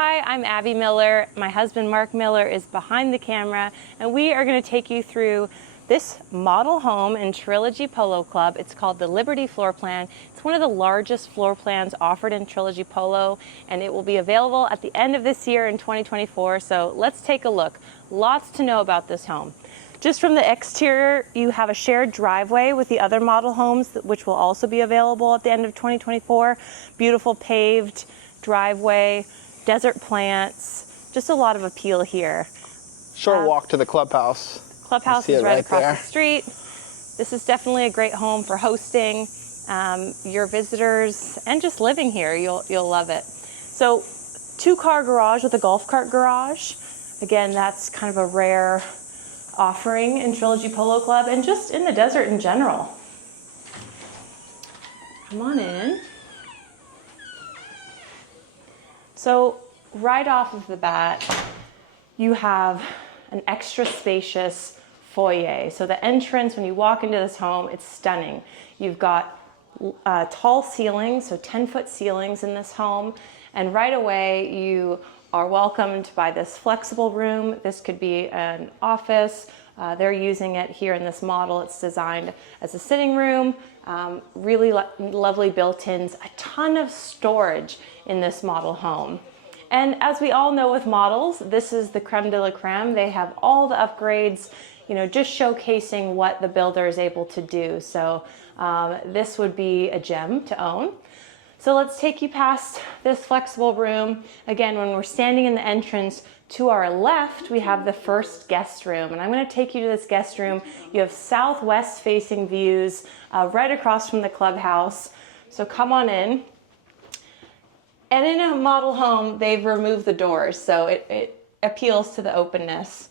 Hi, I'm Abby Miller. My husband Mark Miller is behind the camera, and we are going to take you through this model home in Trilogy Polo Club. It's called the Liberty Floor Plan. It's one of the largest floor plans offered in Trilogy Polo, and it will be available at the end of this year in 2024. So let's take a look. Lots to know about this home. Just from the exterior, you have a shared driveway with the other model homes, which will also be available at the end of 2024. Beautiful paved driveway, desert plants, just a lot of appeal here. Short walk to the clubhouse. Clubhouse is right across the street. This is definitely a great home for hosting your visitors and just living here. You'll love it. So, 2-car garage with a golf cart garage. Again, that's kind of a rare offering in Trilogy Polo Club and just in the desert in general. Come on in. So right off of the bat, you have an extra spacious foyer. So the entrance, when you walk into this home, it's stunning. You've got tall ceilings, so 10-foot ceilings in this home. And right away, you are welcomed by this flexible room. This could be an office. They're using it here in this model. It's designed as a sitting room. Really lovely built-ins, a ton of storage in this model home. And as we all know with models, this is the creme de la creme. They have all the upgrades, just showcasing what the builder is able to do. So this would be a gem to own. So let's take you past this flexible room. Again, when we're standing in the entrance, to our left, we have the first guest room. And I'm going to take you to this guest room. You have southwest facing views right across from the clubhouse. So come on in. And in a model home, they've removed the doors, so it appeals to the openness.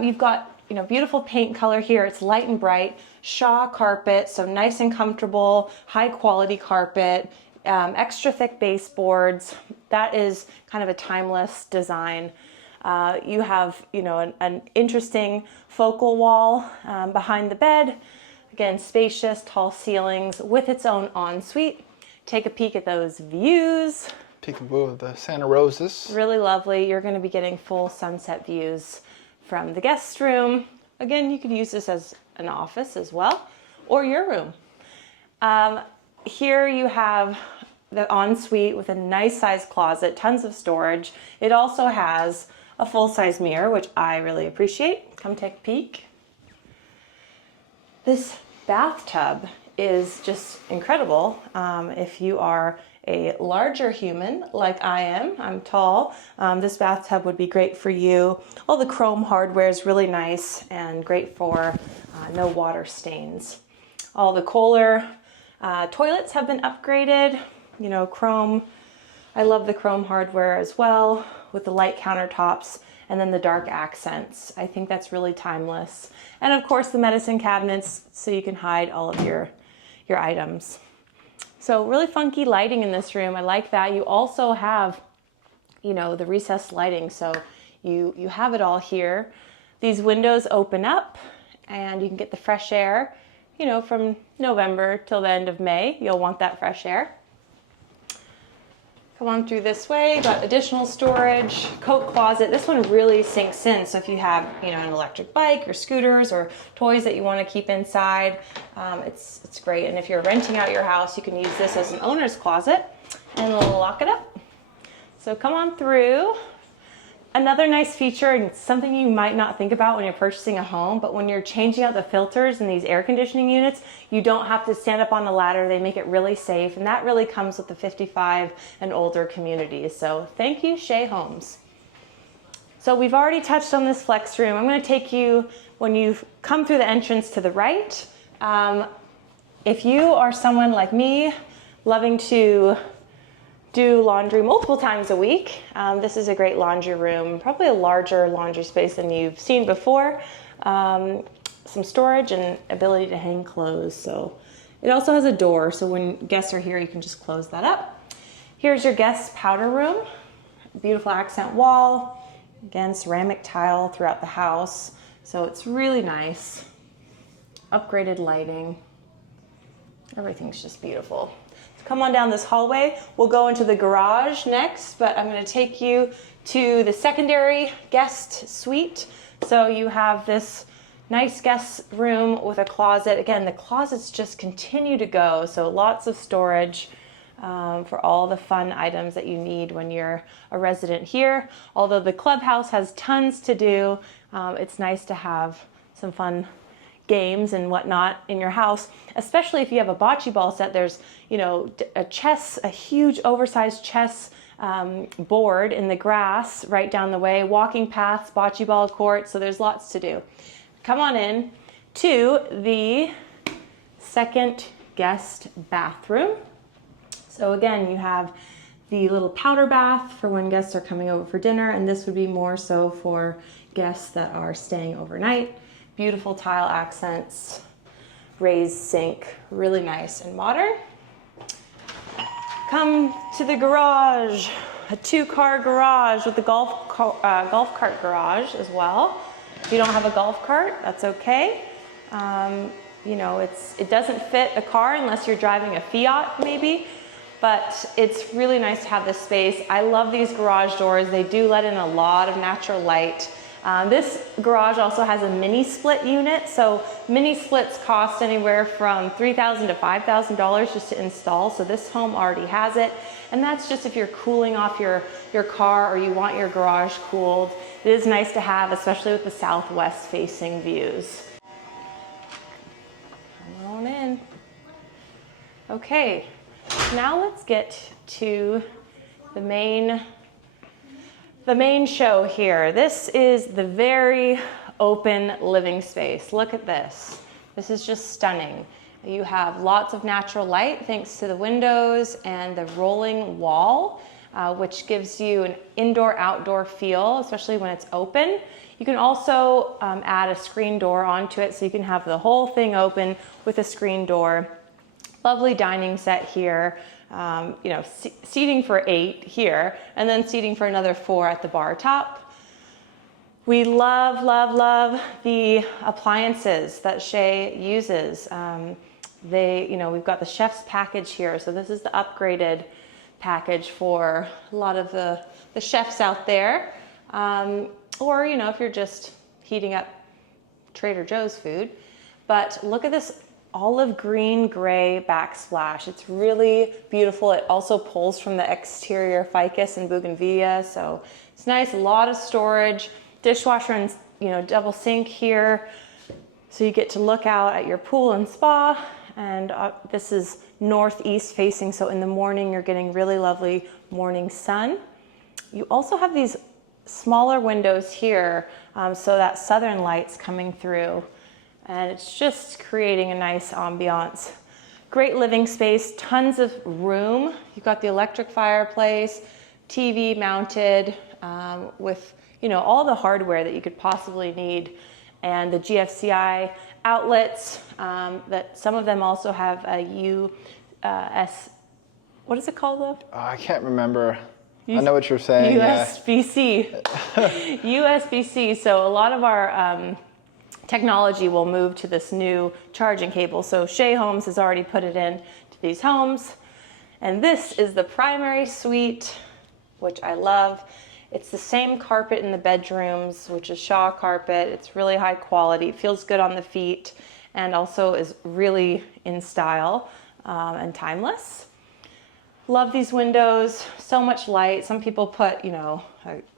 You've got beautiful paint color here. It's light and bright. Shaw carpet, so nice and comfortable, high quality carpet. Extra thick baseboards. That is kind of a timeless design. You have, an interesting focal wall behind the bed. Again, spacious, tall ceilings with its own ensuite. Take a peek at those views. Peekaboo of the Santa Roses. Really lovely. You're going to be getting full sunset views from the guest room. Again, you could use this as an office as well, or your room. Here you have the ensuite with a nice sized closet, tons of storage. It also has a full-size mirror, which I really appreciate. Come take a peek. This bathtub is just incredible. If you are a larger human like I am, I'm tall, this bathtub would be great for you. All the chrome hardware is really nice and great for no water stains. All the Kohler toilets have been upgraded. Chrome. I love the chrome hardware as well with the light countertops and then the dark accents. I think that's really timeless. And of course the medicine cabinets so you can hide all of your items. So really funky lighting in this room. I like that. You also have, the recessed lighting. So you have it all here. These windows open up and you can get the fresh air, from November till the end of May. You'll want that fresh air. Come on through this way, got additional storage, coat closet. This one really sinks in. So if you have, an electric bike or scooters or toys that you want to keep inside, it's great. And if you're renting out your house, you can use this as an owner's closet and lock it up. So come on through. Another nice feature, and something you might not think about when you're purchasing a home, but when you're changing out the filters in these air conditioning units, you don't have to stand up on a ladder. They make it really safe, and that really comes with the 55 and older communities. So thank you, Shea Homes. So we've already touched on this flex room. I'm going to take you, when you come through the entrance to the right, if you are someone like me, loving to do laundry multiple times a week, this is a great laundry room, probably a larger laundry space than you've seen before. Some storage and ability to hang clothes. So it also has a door, so when guests are here, you can just close that up. Here's your guest powder room. Beautiful accent wall. Again, ceramic tile throughout the house. So it's really nice. Upgraded lighting. Everything's just beautiful. Come on down this hallway. We'll go into the garage next, but I'm going to take you to the secondary guest suite. So you have this nice guest room with a closet. Again, the closets just continue to go, so lots of storage for all the fun items that you need when you're a resident here. Although the clubhouse has tons to do, it's nice to have some fun games and whatnot in your house, especially if you have a bocce ball set. There's, you know, a huge oversized chess board in the grass right down the way, walking paths, bocce ball courts, so there's lots to do. Come on in to the second guest bathroom. So again, you have the little powder bath for when guests are coming over for dinner, and this would be more so for guests that are staying overnight. Beautiful tile accents, raised sink, really nice and modern. Come to the garage, a 2-car garage with the golf cart garage as well. If you don't have a golf cart, that's okay. You know, it doesn't fit a car unless you're driving a Fiat maybe, but it's really nice to have this space. I love these garage doors. They do let in a lot of natural light. This garage also has a mini split unit, so mini splits cost anywhere from $3,000 to $5,000 just to install, so this home already has it, and that's just if you're cooling off your car or you want your garage cooled. It is nice to have, especially with the southwest facing views. Come on in. Okay, now let's get to the main show here. This is the very open living space. Look at this. This is just stunning. You have lots of natural light thanks to the windows and the rolling wall, which gives you an indoor-outdoor feel, especially when it's open. You can also add a screen door onto it, so you can have the whole thing open with a screen door. Lovely dining set here. You know, seating for 8 here, and then seating for another 4 at the bar top. We love, love, love the appliances that Shay uses. You know, we've got the chef's package here, so this is the upgraded package for a lot of the chefs out there. Or, you know, if you're just heating up Trader Joe's food. But look at this olive green gray backsplash. It's really beautiful. It also pulls from the exterior ficus and bougainvillea, so it's nice. A lot of storage, dishwasher and, you know, double sink here, so you get to look out at your pool and spa. And this is northeast facing, so in the morning you're getting really lovely morning sun. You also have these smaller windows here, so that southern light's coming through, and it's just creating a nice ambiance. Great living space, tons of room. You've got the electric fireplace, TV mounted with, you know, all the hardware that you could possibly need, and the GFCI outlets that some of them also have a what is it called though? I can't remember. I know what you're saying. USB-C. USB-C. So a lot of our technology will move to this new charging cable. So Shea Homes has already put it in to these homes. And this is the primary suite, which I love. It's the same carpet in the bedrooms, which is Shaw carpet. It's really high quality, feels good on the feet, and also is really in style and timeless. Love these windows, so much light. Some people put, you know,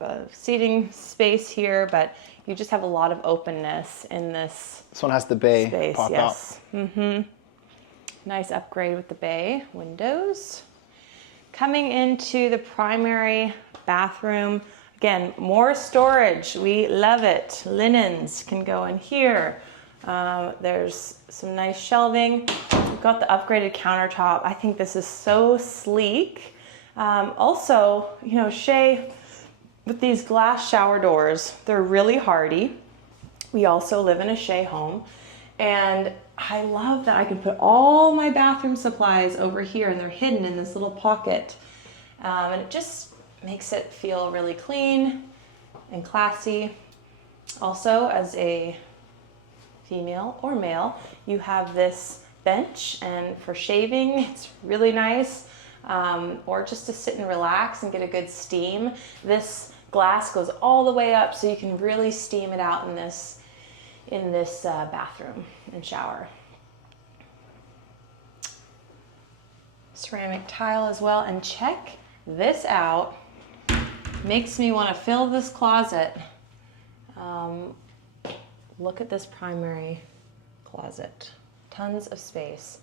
a seating space here, but you just have a lot of openness in this. This one has the bay space, pop yes. out. Mm-hmm. Nice upgrade with the bay windows. Coming into the primary bathroom, again, more storage. We love it. Linens can go in here. There's some nice shelving. We've got the upgraded countertop. I think this is so sleek. Also, you know, Shea, with these glass shower doors, they're really hardy. We also live in a Shea home, and I love that I can put all my bathroom supplies over here, and they're hidden in this little pocket. And it just makes it feel really clean and classy. Also, as a female or male, you have this bench, and for shaving, it's really nice. Or just to sit and relax and get a good steam. This glass goes all the way up so you can really steam it out in this bathroom and shower. Ceramic tile as well, and check this out. Makes me want to fill this closet. Look at this primary closet. Tons of space.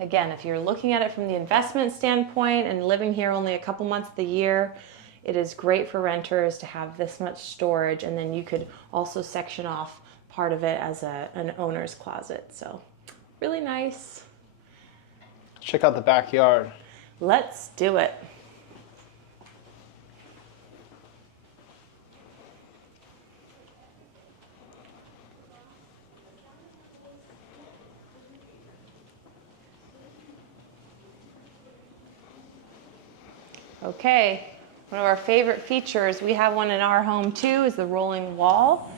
Again, if you're looking at it from the investment standpoint and living here only a couple months of the year, it is great for renters to have this much storage, and then you could also section off part of it as an owner's closet. So really nice. Check out the backyard. Let's do it. Okay, one of our favorite features, we have one in our home too, is the rolling wall.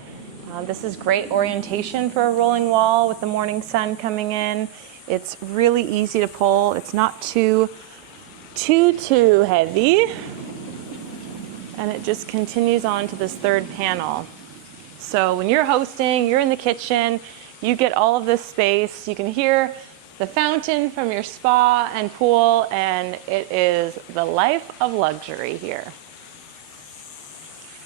This is great orientation for a rolling wall with the morning sun coming in. It's really easy to pull. It's not too heavy. And it just continues on to this third panel. So when you're hosting, you're in the kitchen, you get all of this space. You can hear the fountain from your spa and pool, and it is the life of luxury here.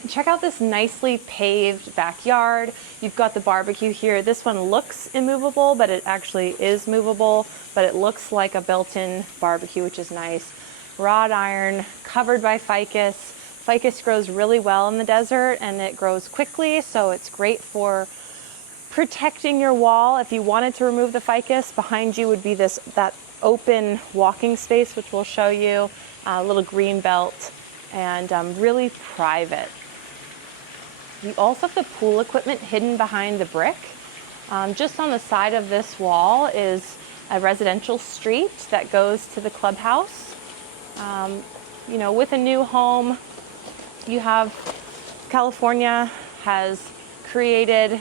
And check out this nicely paved backyard. You've got the barbecue here. This one looks immovable, but it actually is movable, but it looks like a built-in barbecue, which is nice. Wrought iron, covered by ficus. Ficus grows really well in the desert, and it grows quickly, so it's great for protecting your wall. If you wanted to remove the ficus, behind you would be that open walking space, which we'll show you, a little green belt, and really private. You also have the pool equipment hidden behind the brick. Just on the side of this wall is a residential street that goes to the clubhouse. You know, with a new home, California has created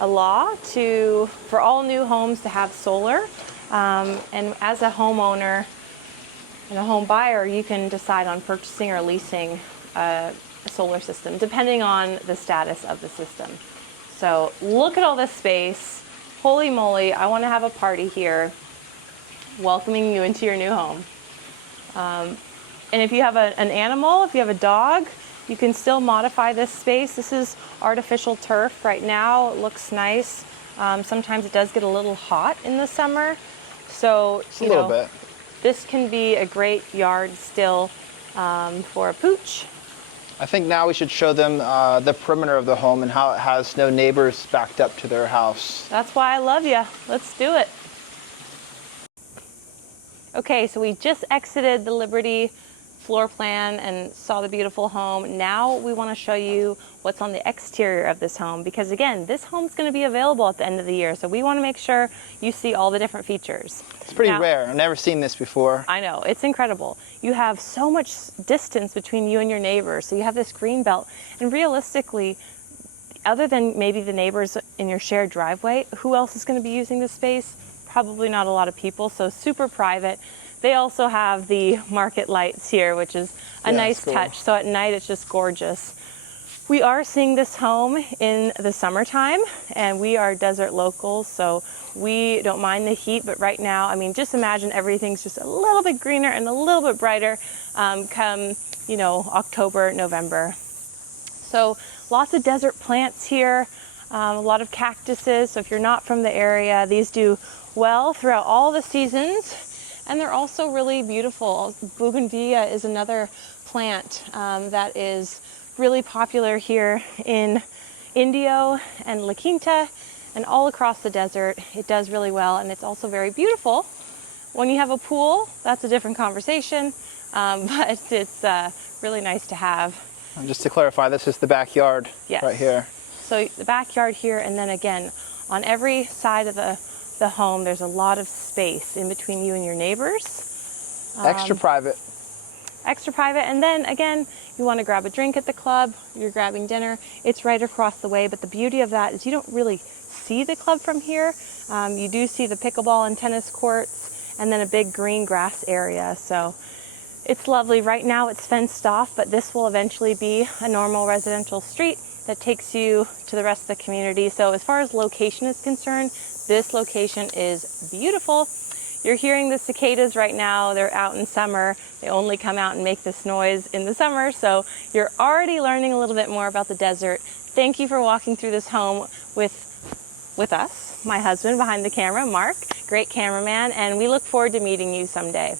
a law for all new homes to have solar. And as a homeowner and a home buyer, you can decide on purchasing or leasing a solar system, depending on the status of the system. So look at all this space. Holy moly, I want to have a party here, welcoming you into your new home. And if you have an animal, if you have a dog, you can still modify this space. This is artificial turf right now. It looks nice. Sometimes it does get a little hot in the summer. So, a little bit. This can be a great yard still for a pooch. I think now we should show them the perimeter of the home and how it has no neighbors backed up to their house. That's why I love you. Let's do it. Okay, so we just exited the Liberty floor plan and saw the beautiful home. Now we want to show you what's on the exterior of this home, because again, this home's going to be available at the end of the year, so we want to make sure you see all the different features. It's pretty rare. I've never seen this before. I know, it's incredible. You have so much distance between you and your neighbors, so you have this green belt, and realistically, other than maybe the neighbors in your shared driveway, who else is going to be using this space? Probably not a lot of people, so super private. They also have the market lights here, which is a nice touch. So at night, it's just gorgeous. We are seeing this home in the summertime, and we are desert locals, so we don't mind the heat. But right now, I mean, just imagine everything's just a little bit greener and a little bit brighter come, October, November. So lots of desert plants here, a lot of cactuses. So if you're not from the area, these do well throughout all the seasons. And they're also really beautiful. Bougainvillea is another plant that is really popular here in Indio and La Quinta and all across the desert. It does really well, and it's also very beautiful. When you have a pool, that's a different conversation, but it's really nice to have. And just to clarify, this is the backyard right here. So the backyard here, and then again, on every side of the home, there's a lot of space in between you and your neighbors. Extra private. Extra private, and then again, you want to grab a drink at the club, you're grabbing dinner, it's right across the way, but the beauty of that is you don't really see the club from here. You do see the pickleball and tennis courts, and then a big green grass area. So it's lovely. Right now it's fenced off, but this will eventually be a normal residential street that takes you to the rest of the community. So as far as location is concerned, this location is beautiful. You're hearing the cicadas right now. They're out in summer. They only come out and make this noise in the summer. So you're already learning a little bit more about the desert. Thank you for walking through this home with us, my husband behind the camera, Mark, great cameraman, and we look forward to meeting you someday.